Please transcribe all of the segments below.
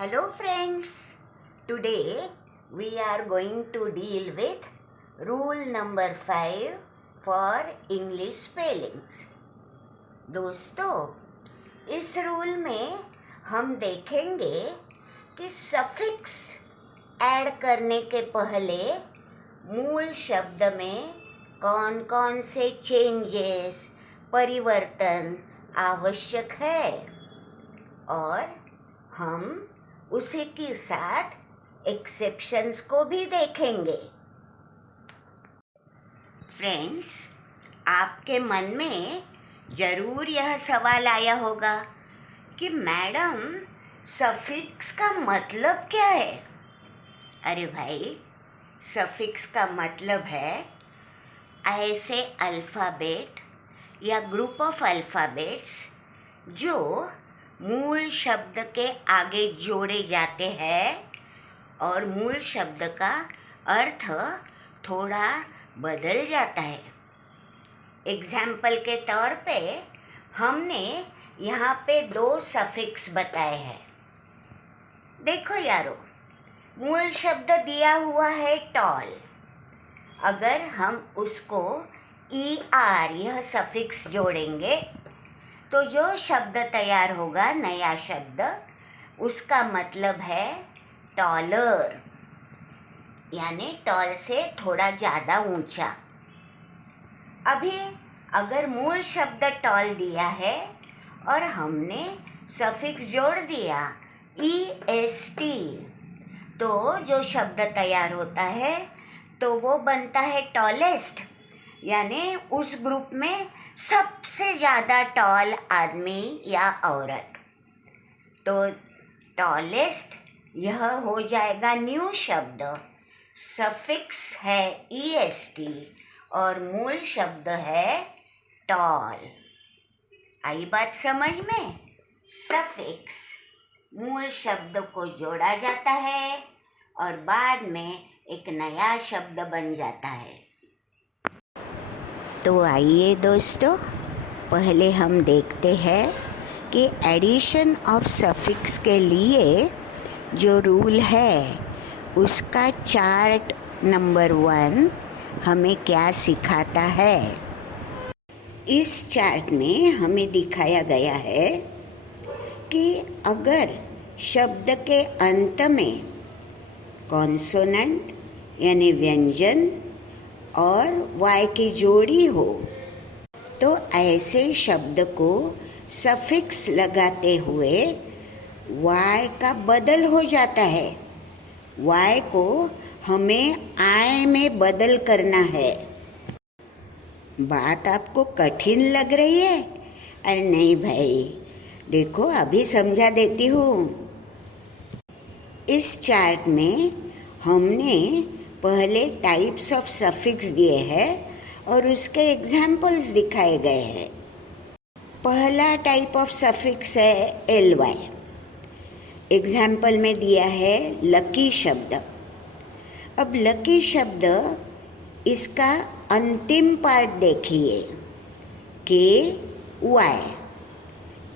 Hello friends, today we are going to deal with rule number 5 for English spellings. दोस्तों, इस rule में हम देखेंगे कि सफिक्स ऐड करने के पहले मूल शब्द में कौन कौन से चेंजेस परिवर्तन आवश्यक है और हम उसी के साथ एक्सेप्शंस को भी देखेंगे। फ्रेंड्स, आपके मन में ज़रूर यह सवाल आया होगा कि मैडम सफिक्स का मतलब क्या है? अरे भाई, सफिक्स का मतलब है ऐसे अल्फ़ाबेट या ग्रुप ऑफ अल्फ़ाबेट्स जो मूल शब्द के आगे जोड़े जाते हैं और मूल शब्द का अर्थ थोड़ा बदल जाता है। एग्जाम्पल के तौर पे हमने यहाँ पे 2 सफिक्स बताए हैं। देखो यारो, मूल शब्द दिया हुआ है टॉल। अगर हम उसको ER यह सफिक्स जोड़ेंगे तो जो शब्द तैयार होगा, नया शब्द, उसका मतलब है टॉलर, यानी टॉल से थोड़ा ज़्यादा ऊंचा। अभी अगर मूल शब्द टॉल दिया है और हमने सफिक्स जोड़ दिया EST, तो जो शब्द तैयार होता है तो वो बनता है टॉलेस्ट, यानी उस ग्रुप में सबसे ज़्यादा टॉल आदमी या औरत। तो टॉलेस्ट यह हो जाएगा न्यू शब्द, सफिक्स है EST और मूल शब्द है टॉल। आई बात समझ में? सफिक्स मूल शब्द को जोड़ा जाता है और बाद में एक नया शब्द बन जाता है। तो आइए दोस्तों, पहले हम देखते हैं कि एडिशन ऑफ सफिक्स के लिए जो रूल है उसका चार्ट नंबर 1 हमें क्या सिखाता है। इस चार्ट में हमें दिखाया गया है कि अगर शब्द के अंत में कॉन्सोनेंट यानी व्यंजन और Y की जोड़ी हो तो ऐसे शब्द को सफिक्स लगाते हुए Y का बदल हो जाता है। Y को हमें I में बदल करना है। बात आपको कठिन लग रही है? अरे नहीं भाई, देखो अभी समझा देती हूँ। इस चार्ट में हमने पहले टाइप्स ऑफ सफिक्स दिए हैं और उसके एग्जाम्पल्स दिखाए गए हैं। पहला टाइप ऑफ सफिक्स है LY। एग्जाम्पल में दिया है लकी शब्द। अब लकी शब्द, इसका अंतिम पार्ट देखिए, KY।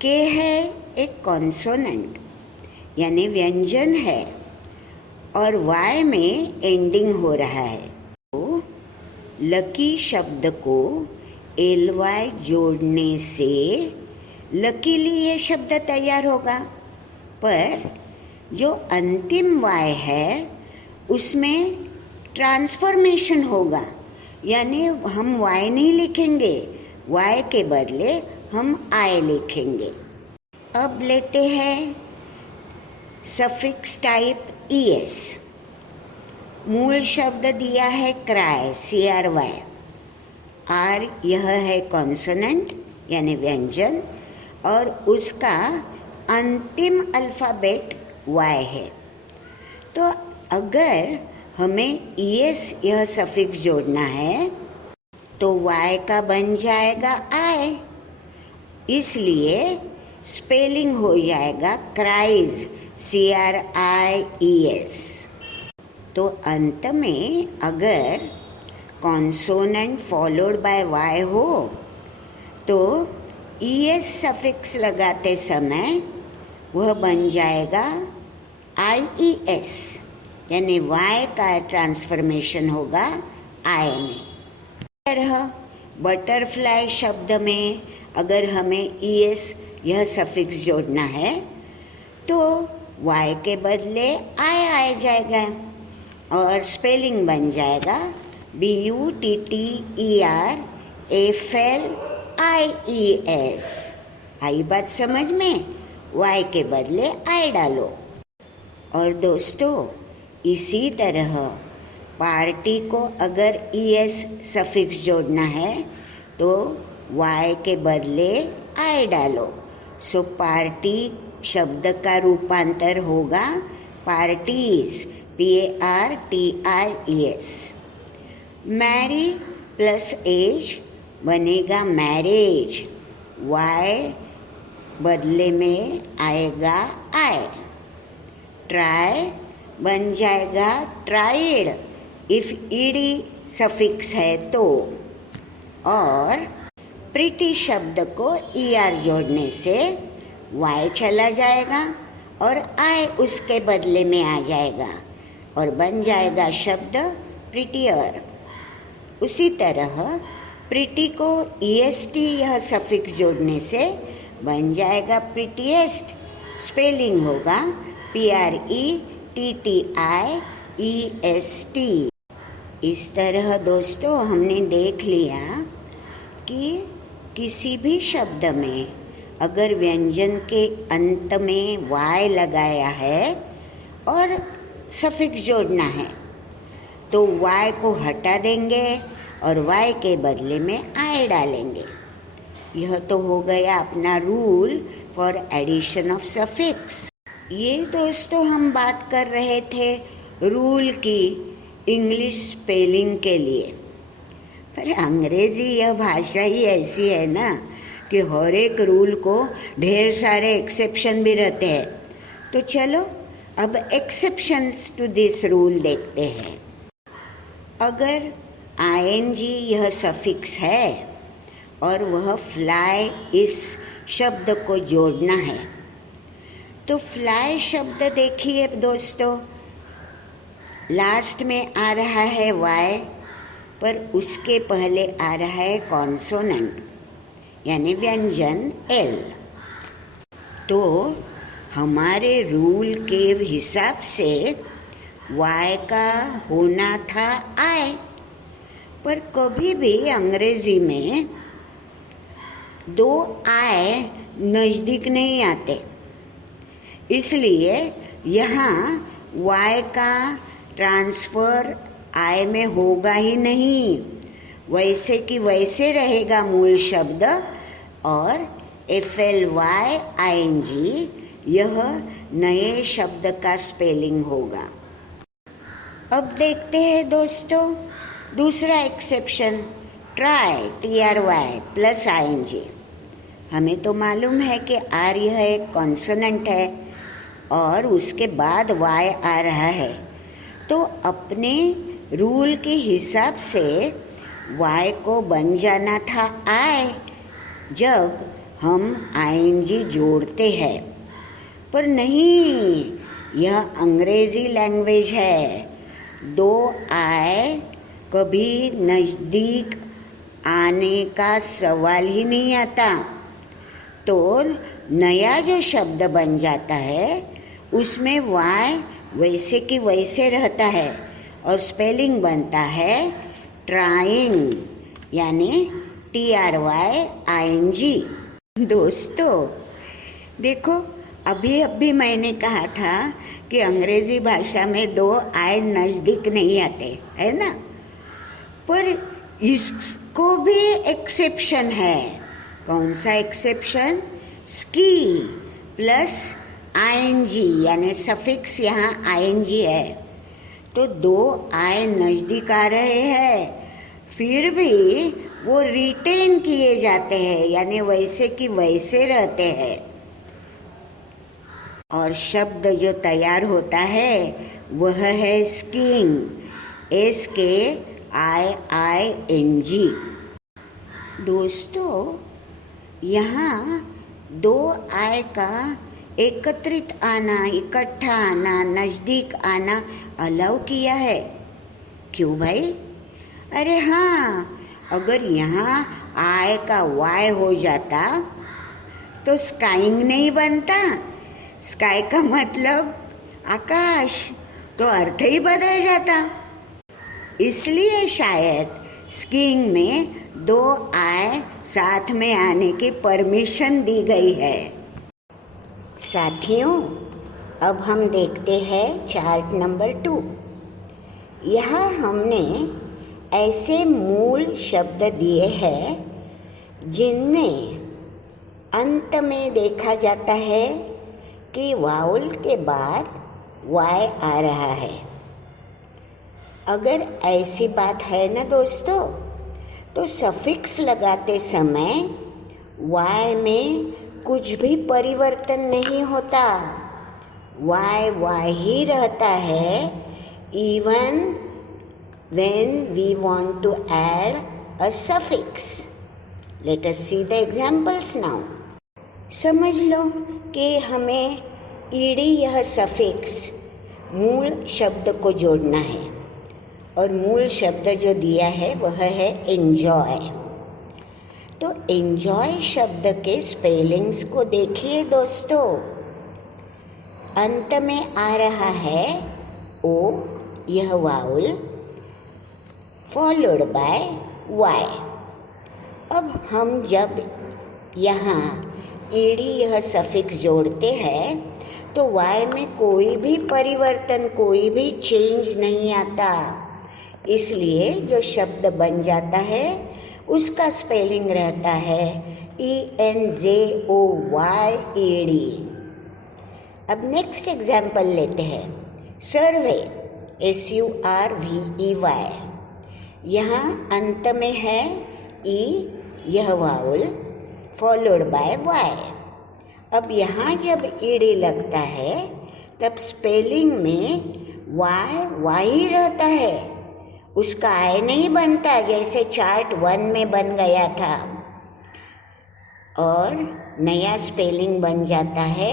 के है एक कॉन्सोनेंट यानी व्यंजन है और Y में एंडिंग हो रहा है। तो लकी शब्द को LY जोड़ने से लकीली ये शब्द तैयार होगा, पर जो अंतिम Y है उसमें ट्रांसफॉर्मेशन होगा, यानी हम Y नहीं लिखेंगे, Y के बदले हम I लिखेंगे। अब लेते हैं सफिक्स टाइप ES। मूल शब्द दिया है क्राई, CRY। R यह है कॉन्सोनेंट यानी व्यंजन और उसका अंतिम अल्फ़ाबेट Y है। तो अगर हमें ES यह सफिक्स जोड़ना है तो Y का बन जाएगा I, इसलिए स्पेलिंग हो जाएगा क्राइज, CRIES। तो अंत में अगर कॉन्सोनेंट फॉलोड बाय Y हो तो ES सफिक्स लगाते समय वह बन जाएगा IES यानी Y का ट्रांसफॉर्मेशन होगा I में। तरह बटरफ्लाई शब्द में अगर हमें ES यह सफिक्स जोड़ना है तो Y के बदले I आ जाएगा और स्पेलिंग बन जाएगा BUTTERFLIES। आई बात समझ में? Y के बदले I डालो। और दोस्तों इसी तरह पार्टी को अगर ES सफिक्स जोड़ना है तो Y के बदले I डालो। सो पार्टी शब्द का रूपांतर होगा parties, PARTIES। Marry plus age बनेगा मैरिज, Y बदले में आएगा I। ट्राई बन जाएगा ट्राइड इफ ईडी सफिक्स है तो। और प्रीटी शब्द को ER जोड़ने से Y चला जाएगा और I उसके बदले में आ जाएगा और बन जाएगा शब्द प्रीटियर। उसी तरह प्रीटी को EST यह सफिक्स जोड़ने से बन जाएगा प्रीटीएस्ट, स्पेलिंग होगा PRETTIEST। इस तरह दोस्तों हमने देख लिया कि किसी भी शब्द में अगर व्यंजन के अंत में Y लगाया है और सफिक्स जोड़ना है तो Y को हटा देंगे और Y के बदले में I डालेंगे। यह तो हो गया अपना rule for addition of suffix. ये दोस्तों हम बात कर रहे थे रूल की इंग्लिश स्पेलिंग के लिए, पर अंग्रेजी यह भाषा ही ऐसी है ना कि हर एक रूल को ढेर सारे एक्सेप्शन भी रहते हैं। तो चलो अब एक्सेप्शंस टू दिस रूल देखते हैं। अगर ING यह सफिक्स है और वह फ्लाई इस शब्द को जोड़ना है तो फ्लाई शब्द देखिए दोस्तों, लास्ट में आ रहा है Y पर उसके पहले आ रहा है कॉन्सोनेंट यानी व्यंजन L। तो हमारे रूल के हिसाब से Y का होना था I, पर कभी भी अंग्रेजी में दो I नज़दीक नहीं आते, इसलिए यहाँ Y का ट्रांसफ़र I में होगा ही नहीं, वैसे कि वैसे रहेगा मूल शब्द और FLYING यह नए शब्द का स्पेलिंग होगा। अब देखते हैं दोस्तों दूसरा exception, try TRY plus ING। हमें तो मालूम है कि R यह एक कॉन्सोनेंट है और उसके बाद Y आ रहा है, तो अपने रूल के हिसाब से Y को बन जाना था I जब हम ING जोड़ते हैं, पर नहीं, यह अंग्रेजी लैंग्वेज है, दो I कभी नज़दीक आने का सवाल ही नहीं आता। तो नया जो शब्द बन जाता है उसमें Y वैसे कि वैसे रहता है और स्पेलिंग बनता है ट्राइंग यानी TRYING। दोस्तों देखो अभी मैंने कहा था कि अंग्रेजी भाषा में दो I नज़दीक नहीं आते, है ना, पर इसको भी एक्सेप्शन है। कौन सा एक्सेप्शन? स्की प्लस ING यानी सफिक्स यहाँ ING है, तो दो I नज़दीक आ रहे हैं फिर भी वो रिटेन किए जाते हैं यानी वैसे कि वैसे रहते हैं और शब्द जो तैयार होता है वह है स्कीइंग, SKIING। दोस्तों यहाँ दो I का एकत्रित आना, इकट्ठा आना, नज़दीक आना अलाउ किया है। क्यों भाई? अरे हाँ, अगर यहाँ आई का वाई हो जाता तो स्काइंग नहीं बनता। स्काई का मतलब आकाश, तो अर्थ ही बदल जाता। इसलिए शायद स्कीइंग में 2 आई साथ में आने की परमिशन दी गई है। साथियों, अब हम देखते हैं चार्ट नंबर 2। यहाँ हमने ऐसे मूल शब्द दिए हैं जिनमें अंत में देखा जाता है कि वाउल के बाद वाई आ रहा है। अगर ऐसी बात है ना दोस्तों, तो सफिक्स लगाते समय वाई में कुछ भी परिवर्तन नहीं होता। वाई वाई ही रहता है even when we want to add a suffix. Let us see the examples now. समझ लो कि हमें ईडी यह सफिक्स मूल शब्द को जोड़ना है और मूल शब्द जो दिया है वह है एन्जॉय। तो एन्जॉय शब्द के स्पेलिंग्स को देखिए दोस्तों। अंत में आ रहा है ओ, यह वाउल, फॉलोड बाय वाई। अब हम जब यहाँ ईडी यह सफिक्स जोड़ते हैं तो वाई में कोई भी परिवर्तन, कोई भी चेंज नहीं आता। इसलिए जो शब्द बन जाता है उसका स्पेलिंग रहता है ENJOYED। अब नेक्स्ट एग्जाम्पल लेते हैं। सर्वे, SURVEY। यहाँ अंत में है ई, यह वाउल, फॉलोड बाय वाई। अब यहाँ जब ईडी लगता है तब स्पेलिंग में वाई वाई रहता है, उसका आई नहीं बनता जैसे चार्ट 1 में बन गया था। और नया स्पेलिंग बन जाता है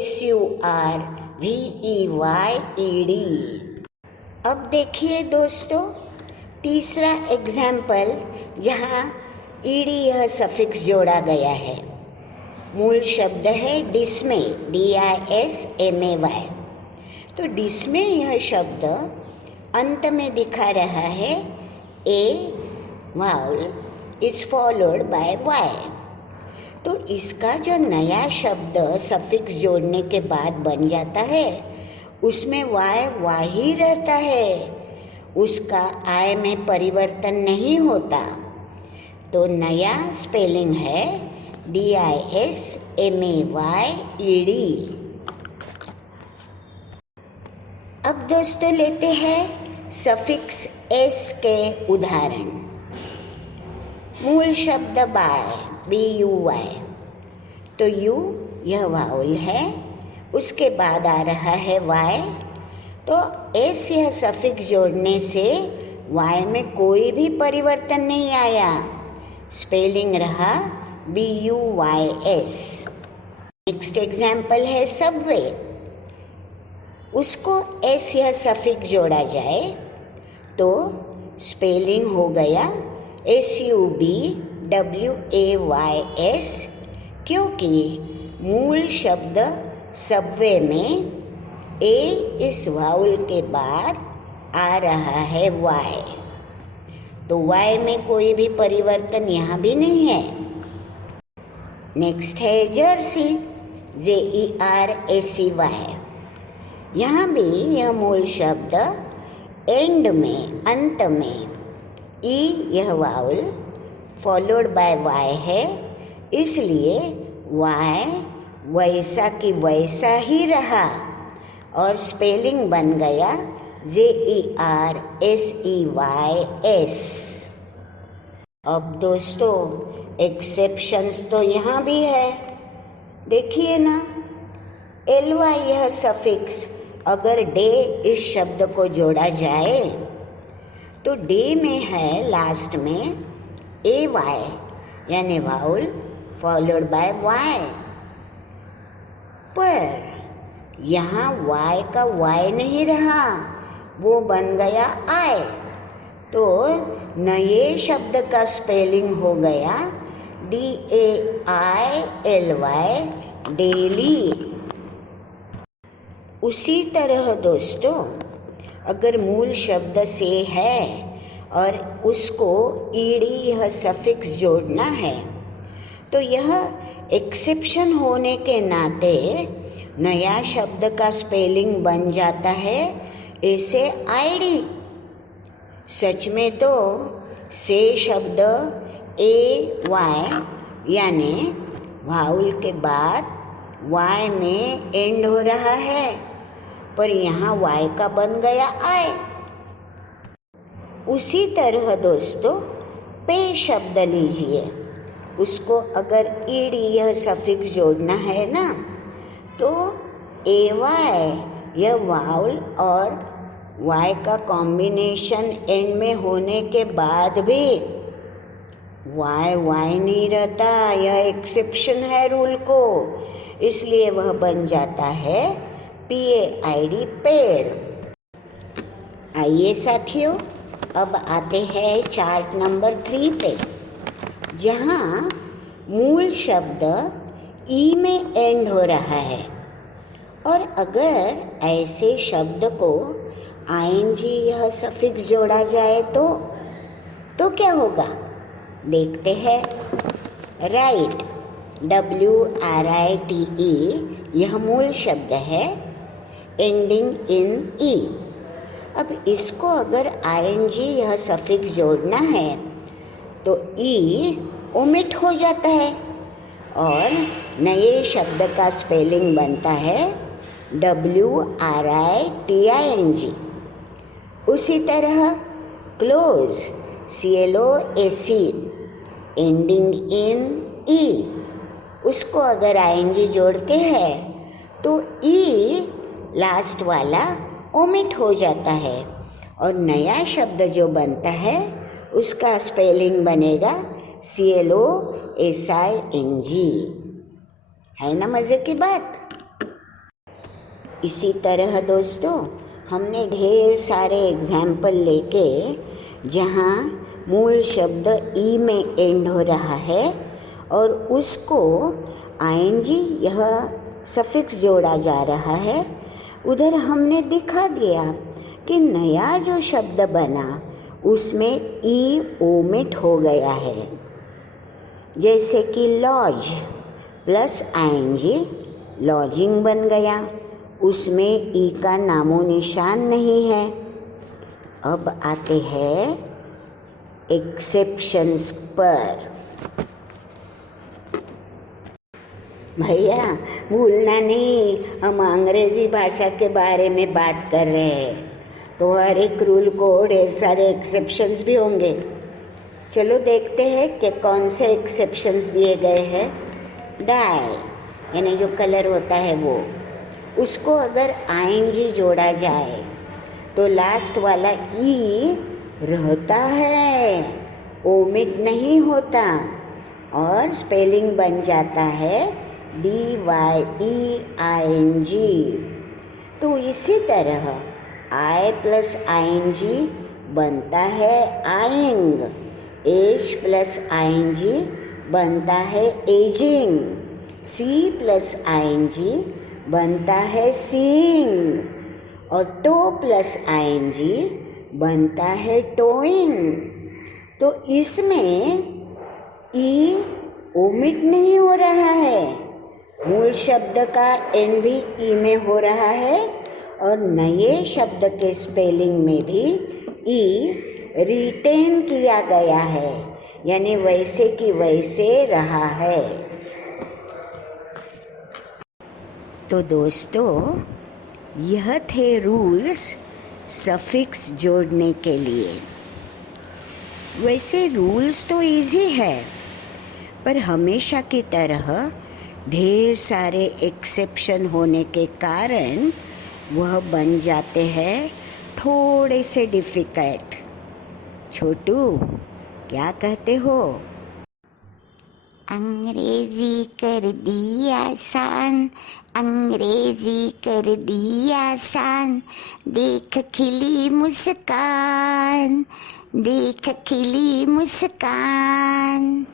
SURVEYED। अब देखिए दोस्तों तीसरा एग्जाम्पल जहाँ ईडी यह सफिक्स जोड़ा गया है। मूल शब्द है डिस्मे, DISMAY। तो डिस्मे यह शब्द अंत में दिखा रहा है a vowel is followed by Y. तो इसका जो नया शब्द सफिक्स जोड़ने के बाद बन जाता है उसमें वाई वाई ही रहता है, उसका आई में परिवर्तन नहीं होता। तो नया स्पेलिंग है DISMAYED। अब दोस्तों लेते हैं सफिक्स एस के उदाहरण। मूल शब्द बाय, BUY। तो यू यह वाउल है, उसके बाद आ रहा है वाई। तो एस यह सफिक्स जोड़ने से वाई में कोई भी परिवर्तन नहीं आया, स्पेलिंग रहा BUYS। नेक्स्ट एग्जाम्पल है सबवे। उसको एस यह सफिक्स जोड़ा जाए तो स्पेलिंग हो गया SUBWAYS, क्योंकि मूल शब्द सबवे में ए इस वाउल के बाद आ रहा है वाई। तो वाई में कोई भी परिवर्तन यहाँ भी नहीं है। नेक्स्ट है जर्सी, JERSY। यहाँ भी यह मूल शब्द एंड में, अंत में ई यह वाउल फॉलोड बाय वाई है, इसलिए वाई वैसा की वैसा ही रहा और स्पेलिंग बन गया JERSEYS। अब दोस्तों एक्सेप्शंस तो यहाँ भी है, देखिए ना। LY यह सफिक्स अगर डे इस शब्द को जोड़ा जाए तो डे में है लास्ट में AY यानी वाउल फॉलोड बाय वाई। पर यहाँ y का y नहीं रहा, वो बन गया I। तो नए शब्द का स्पेलिंग हो गया DAILY, डेली। उसी तरह दोस्तों, अगर मूल शब्द से है और उसको ईडी यह सफिक्स जोड़ना है तो यह एक्सेप्शन होने के नाते नया शब्द का स्पेलिंग बन जाता है ऐसे आईडी। सच में तो से शब्द AY यानी वाउल के बाद Y में एंड हो रहा है, पर यहाँ Y का बन गया I। उसी तरह दोस्तों पे शब्द लीजिए, उसको अगर ईडी यह सफिक्स जोड़ना है ना तो AY यह वाउल और Y का कॉम्बिनेशन एंड में होने के बाद भी Y नहीं रहता, यह एक्सेप्शन है रूल को, इसलिए वह बन जाता है PAID, पेड़। आइए साथियों, अब आते हैं चार्ट नंबर 3 पे, जहाँ मूल शब्द ई में एंड हो रहा है और अगर ऐसे शब्द को ING यह सफिक्स जोड़ा जाए तो क्या होगा, देखते हैं। राइट, WRITE यह मूल शब्द है एंडिंग इन ई। अब इसको अगर ING यह सफिक्स जोड़ना है तो ई ओमिट हो जाता है और नए शब्द का स्पेलिंग बनता है WRITING। उसी तरह क्लोज, CLOAC एंडिंग इन ई, उसको अगर ING जोड़ते हैं तो ई लास्ट वाला ओमिट हो जाता है और नया शब्द जो बनता है उसका स्पेलिंग बनेगा CLOSING। है ना मज़े की बात। इसी तरह दोस्तों हमने ढेर सारे एग्जाम्पल लेके जहाँ मूल शब्द ई में एंड हो रहा है और उसको ING यह सफिक्स जोड़ा जा रहा है, उधर हमने दिखा दिया कि नया जो शब्द बना उसमें ई ओमिट हो गया है। जैसे कि लॉज प्लस ING लॉजिंग बन गया, उसमें ई का नामो निशान नहीं है। अब आते हैं एक्सेप्शंस पर। भैया भूलना नहीं, हम अंग्रेजी भाषा के बारे में बात कर रहे हैं, तो हर एक रूल को ढेर सारे एक्सेप्शंस भी होंगे। चलो देखते हैं कि कौन से एक्सेप्शंस दिए गए हैं। डाई यानी जो कलर होता है वो, उसको अगर ING जोड़ा जाए तो लास्ट वाला ई रहता है, ओमिट नहीं होता और स्पेलिंग बन जाता है DYEING। तो इसी तरह I प्लस ING बनता है आइंग, एज प्लस ING बनता है एजिंग, C प्लस ING बनता है सीइंग और टो प्लस ING बनता है टोइंग। तो इसमें ई ओमिट नहीं हो रहा है, मूल शब्द का एंड भी ई में हो रहा है और नए शब्द के स्पेलिंग में भी ई रिटेन किया गया है, यानी वैसे की वैसे रहा है। तो दोस्तों यह थे रूल्स सफिक्स जोड़ने के लिए। वैसे रूल्स तो इजी है, पर हमेशा की तरह ढेर सारे एक्सेप्शन होने के कारण वह बन जाते हैं थोड़े से डिफ़िकल्ट। छोटू क्या कहते हो? अंग्रेजी कर दी आसान, अंग्रेजी कर दी आसान, देख खिली मुस्कान, देख खिली मुस्कान.